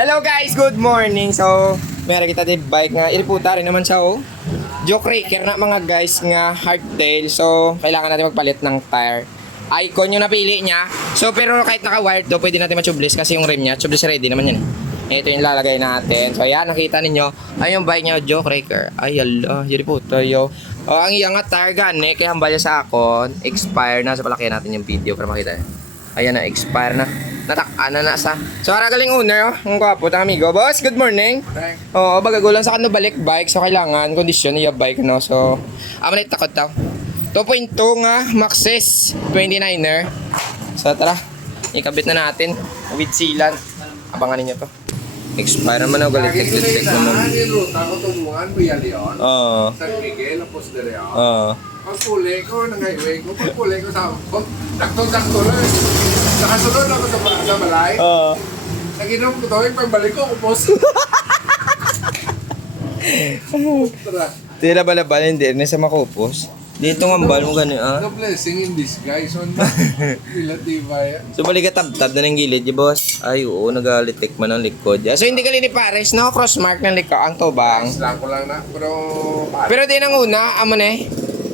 Hello guys, good morning. So, meron kita din bike nga iliputa rin naman siya Jawbreaker na mga guys nga hardtail. So, kailangan natin magpalit ng tire. Icon yung napili niya. So, pero kahit naka-wired do, pwede natin ma-tubeless kasi yung rim niya, tubeless ready naman yan. Ito yung lalagay natin. So, ayan, nakita ninyo. Ay, yung bike niya, Jawbreaker. Ay, ala, yun po tayo. Ang iyang nga tire gani, kaya hambal sa akon. Expire na. So, palakihan natin yung video para makita. Ayan na, expire na. Natak-ana na sa. So, galing owner, ang gwapo, tang amigo. Boss, good morning. Oo, bagagulan sa kano balik bike. So, kailangan, kondisyon niya bike, no? So, amanay takot tao. 2.2 nga, Maxxis 29er. So, tara. Ikabit na natin with sealant. Abangan ninyo to. Expire naman ako, galit-tek naman. Ruta ko tumuan, Villa Leon. Oo. San Miguel, Apos de Leon. Oo. Pagpuli ko, nang-highway ko, pagpuli ko sa sakto-sakto lang. Nakasunod ako sa balay. Oo. Naginom ko to, yung pagbalik ko, upos. Tara. Tira balaban, hindi rin sa makupos. Dito nga bal mo gano'n, ah. The blessing in disguise. Relatiba yan. So, balik ka tab-tab na ng gilid, boss. Ay, oo, nagalitik man ang likod. So, hindi ka linipares, no? Crossmark ng likod, ang tubang. Lang ko lang na, pero... Pero din ang una, amo na eh.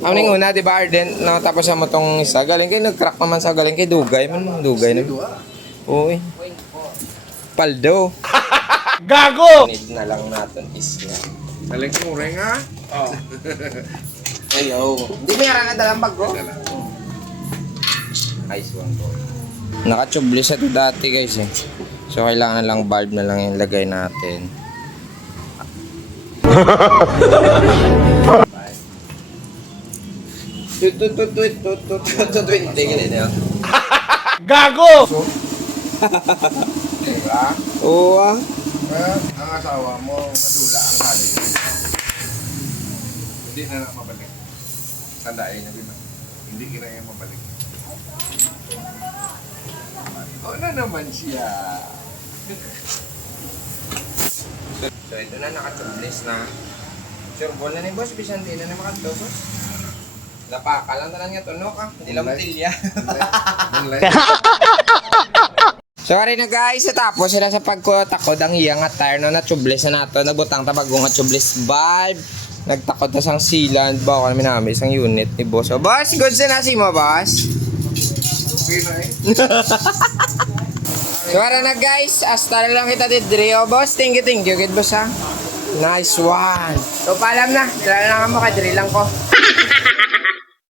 Amo na yung una, di ba, Ardent? No, tapos amo tong isa. Galing kay nag-crack naman sa galing kay Dugay. Man, Dugay na. Oo eh. Paldo. Gago! Need na lang natin isya. Naling kureng ha? Oo. Ayaw. Hindi may arang na dalang bag ko. Ice one po. Naka-tubeless ito dati guys eh. So kailangan na lang bulb na lang yung lagay natin. Gago! Diba? Oo ah. Ang asawa mo, madula ang hali. Hindi na lang mabalik. Tandaan niya, diba? Hindi kinaya mabalik. O na naman siya. So ito na, naka-tubeless na. Sureball na ni boss, bisan din na makadto boss. Lapaka lang tanan nga tunok ah. Hindi lang matilya. So ari na guys, tapos sila sa pagkutakod ang iyang nga tire no na tubeless na nato, nagbutang tabagong nga tubeless valve. Nagtakod na sang sealant ba ko namin isang unit ni boss. So boss, good na si mo boss. Okay na eh. So ara na guys, hasta na lang kita didrio boss. Thank you good boss ha. Nice one. So paalam na, dala lang mo kay drill lang ko.